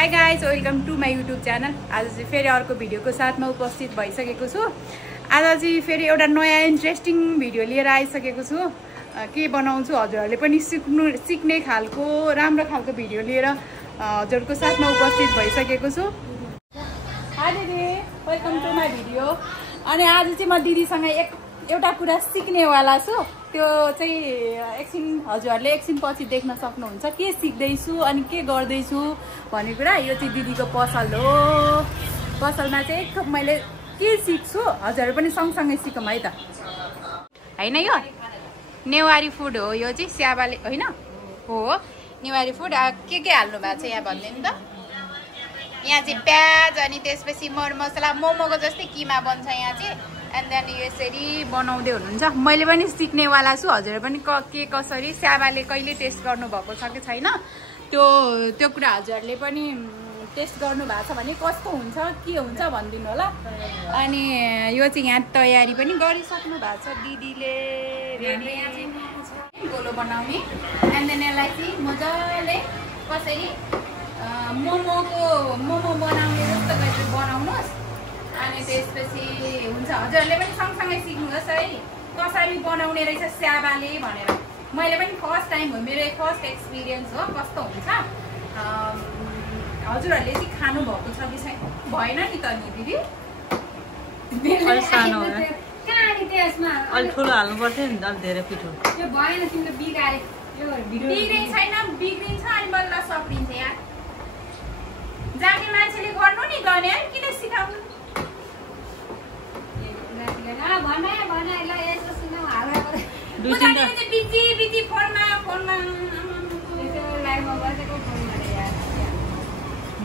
High guys, welcome to my YouTube channel. आज चाहिँ फेरि अर्को भिडियोको साथमा उपस्थित भइसकेको छु। आज चाहिँ फेरि एउटा नयाँ इन्ट्रेस्टिङ भिडियो लिएर आइसकेको छु। के बनाउँछु हजुरहरूले पनि सिक्ने खालको राम्रो खालको भिडियो लिएर हजुरको साथमा उपस्थित भइसकेको छु। हाई दिदी, वेलकम टु माई भिडियो। अनि आज चाहिँ म दिदीसँग एउटा कुरा सिक्नेवाला छु। त्यो चाहिँ एकछिन हजुरहरूले एकछिन पछि देख्न सक्नुहुन्छ के सिक्दैछु अनि के गर्दैछु भन्ने कुरा। यो चाहिँ दिदीको पसल हो। पसलमा चाहिँ एक थोक मैले के सिक्छु हजुरहरू पनि सँगसँगै सिकौँ है त। होइन, यो नेवारी फुड हो। यो चाहिँ स्याबाले होइन हो नेवारी फुड। के हाल्नु भएको छ यहाँ भन्दैन त। यहाँ चाहिँ प्याज अनि त्यसपछि मरमसला मोमोको जस्तै किमा बन्छ यहाँ चाहिँ। एन्ड देन यसरी बनाउँदै हुनुहुन्छ। मैले पनि सिक्नेवाला छु। हजुरहरू पनि के कसरी स्याबाले कहिले टेस्ट गर्नुभएको छ कि छैन त्यो कुरा हजुरहरूले पनि टेस्ट गर्नु भएको छ भने कस्तो हुन्छ के हुन्छ भनिदिनु होला। अनि यो चाहिँ यहाँ तयारी पनि गरिसक्नु भएको छ दिदीले। रेडी गोलो बनाउने। एन्ड देन यसलाई चाहिँ मजाले कसरी मोमो बनाउने जस्तो गरेर बनाउनुहोस्। अनि त्यसपछि हुन्छ हजुरहरूले पनि सँगसँगै सिक्नुहोस् है कसरी बनाउने रहेछ स्याबाले भनेर। मैले पनि फर्स्ट टाइम हो, मेरो फर्स्ट एक्सपिरियन्स हो। कस्तो हुन्छ हजुरहरूले चाहिँ खानुभएको छ कि छैन? भएन नि त नि दिदी, अलि ठुलो हाल्नु पर्थ्यो नि त, अलि धेरै पिठो। त्यो भएन, तिमीले बिगारे। बिग्रिन्छ छैन, बिग्रिन्छ अनि बल्ल सप्रिन्छ। यार जाने मान्छेले गर्नु नि, गर्ने किन सिकाउनु।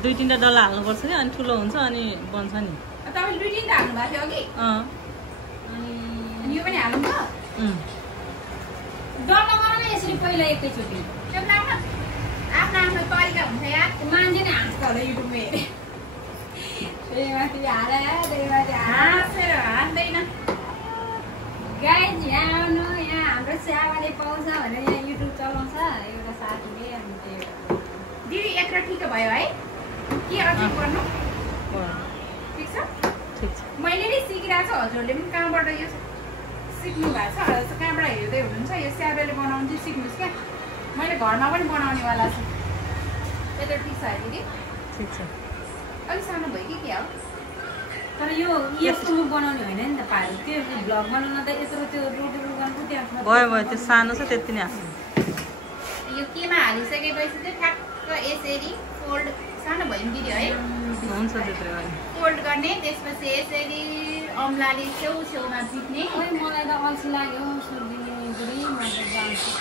दुई तीनटा डल्ला हाल्नुपर्छ नि, अनि ठुलो हुन्छ अनि बन्छ नि। तपाईँले दुई तीनटा हाल्नु भएको थियो अघि। अनि यो पनि हाल्नु त। डल्ला गर न यसरी पहिला एकैचोटि। त्यो आफ्नो आफ्नो तरिका हुन्छ यार। मान्छे नै हाँस्छ होला युट्युबमा हेरे। हाँस्दैन गाइज, यहाँ आउनु। यहाँ हाम्रो स्याबाले पाउँछ भनेर यहाँ युट्युब चलाउँछ एउटा साथीले। दिदी यत्रो ठिक भयो है? के अझै गर्नु? ठिक छ, ठिक छ। मैले नै सिकिरहेको छु। हजुरहरूले पनि कहाँबाट यो सिक्नु भएको छ, कहाँबाट हेर्दै हुनुहुन्छ। यो स्याबाले बनाउनु चाहिँ सिक्नुहोस् क्या। मैले घरमा पनि बनाउनेवाला छु। यत्रो ठिक छ है दिदी? ठिक छ। अलिक सानो भयो कि क्या हो? तर यो यस्तो बनाउने होइन नि त पारो। त्यो भ्लग बनाउन त यत्रो त्यो रोटी गर्नु त्यहाँ भयो त्यो सानो छ त्यति नै हाल्नु। यो केमा हालिसकेपछि चाहिँ ठ्याक्क यसरी फोल्ड, सानो भयो नि दिदी है? हुन्छ त्यत्रो फोल्ड गर्ने। त्यसपछि यसरी अम्लाले छेउछेउमा टिप्ने। मलाई त अल्छी लाग्यो सुर्दिने बुढी। म त जान्छु।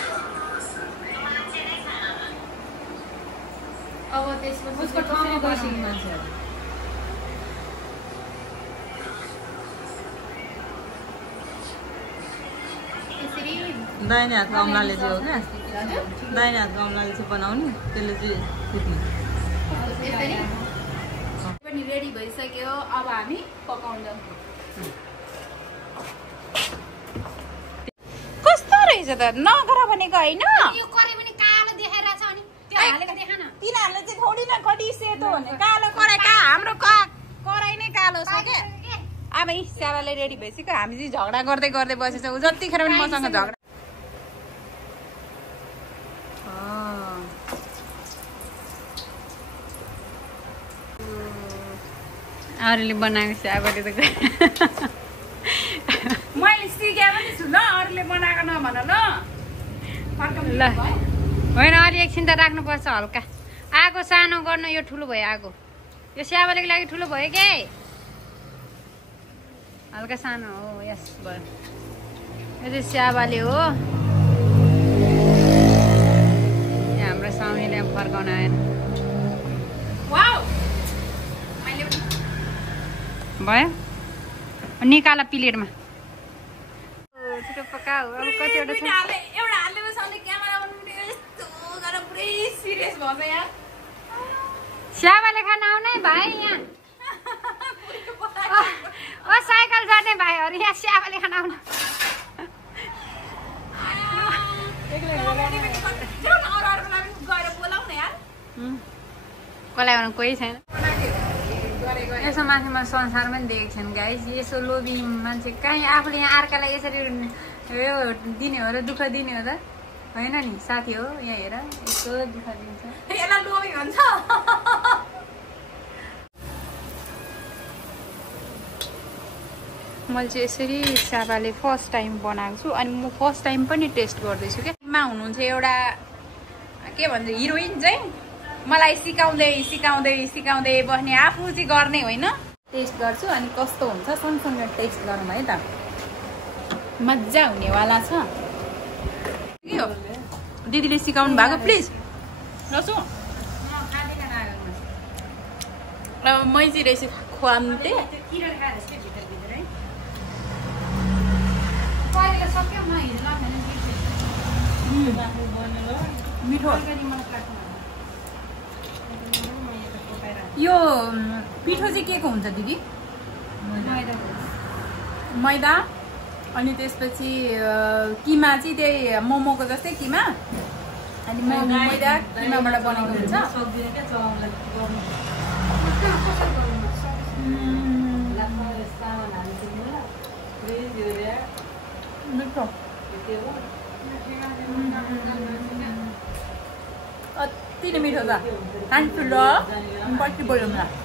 अब त्यसपछि उसको ठाउँमा गइसक्यो मान्छेहरू। दाहिने हातको अम्लाले चाहिँ हो क्या, दाहिने हातको अम्लाले चाहिँ बनाउने, त्यसले चाहिँ फुट्ने। पनि रेडी भइसक्यो। अब हामी पकाउँछौँ। कस्तो रहेछ त? नगर भनेको होइन। यो करे पनि कालो देखाइरहेछ। अनि त्यो हालेको देखा न। तिनीहरूले चाहिँ थोडी न कति सेतो भने कालो कराई कहाँ? हाम्रो कराई नै कालो छ क्या। अब यी स्याबाले रेडी भइसक्यो। हामी चाहिँ झगडा गर्दै गर्दै बसेछौँ। जतिखेर पनि मसँग झगडा। अरूले बनाएको स्याबाले त मैले सिकेँ पनि छु ल, अरूले बनाएको नभन ल। ल होइन, अलि एकछिन त राख्नुपर्छ हल्का। आगो सानो गर्नु। यो ठुलो भयो आगो। यो स्याबालेको लागि ठुलो भयो के? हल्का सानो हो। यस भयो। यो चाहिँ स्याबाले हो। यहाँ हाम्रो स्वामीले फर्काउन आएन। भयो निकाल प्लेटमा। छिटो पकाऊ। अब कतिवटा छ? एउटा हाल्दैछ अनि क्यामेरा यस्तो गरेर पुरै सिरियस भन्छ यार। स्याबाले खान आउने भाइ यहाँ। ओ साइकल चढ्ने भाइहरू यहाँ स्याबाले खान आउनु। कसलाई भन्नु कोही छैन यसो माथिमा संसार पनि देखेको छैन गाइस यसो लोभी मान्छे कहीँ आफूले यहाँ अर्कालाई यसरी यो दिने हो र दुःख दिने हो त होइन नि साथी हो यहाँ हेर यस्तो दुःख दिन्छ यसलाई लोभी भन्छ मैले चाहिँ यसरी साबाले फर्स्ट टाइम बनाएको छु अनि म फर्स्ट टाइम पनि टेस्ट गर्दैछु क्या मा हुनुहुन्छ एउटा के भन्छ हिरोइन चाहिँ मलाई सिकाउँदै सिकाउँदै सिकाउँदै बस्ने आफू चाहिँ गर्ने होइन टेस्ट गर्छु अनि कस्तो हुन्छ सँगसँगै टेस्ट गरौँ है त मजा हुनेवाला छ के हो दिदीले सिकाउनु भएको प्लिज रसु मै चाहिँ रहेछ खुवाम्थे मिठो यो पिठो चाहिँ के को हुन्छ दिदी मैदा अनि त्यसपछि किमा चाहिँ त्यही मोमोको जस्तै किमा अनि मैदा किमाबाट बनेको हुन्छ मिठो अति नै मिठो छ थ्याङ्क यू ल पछि बोलौँ ल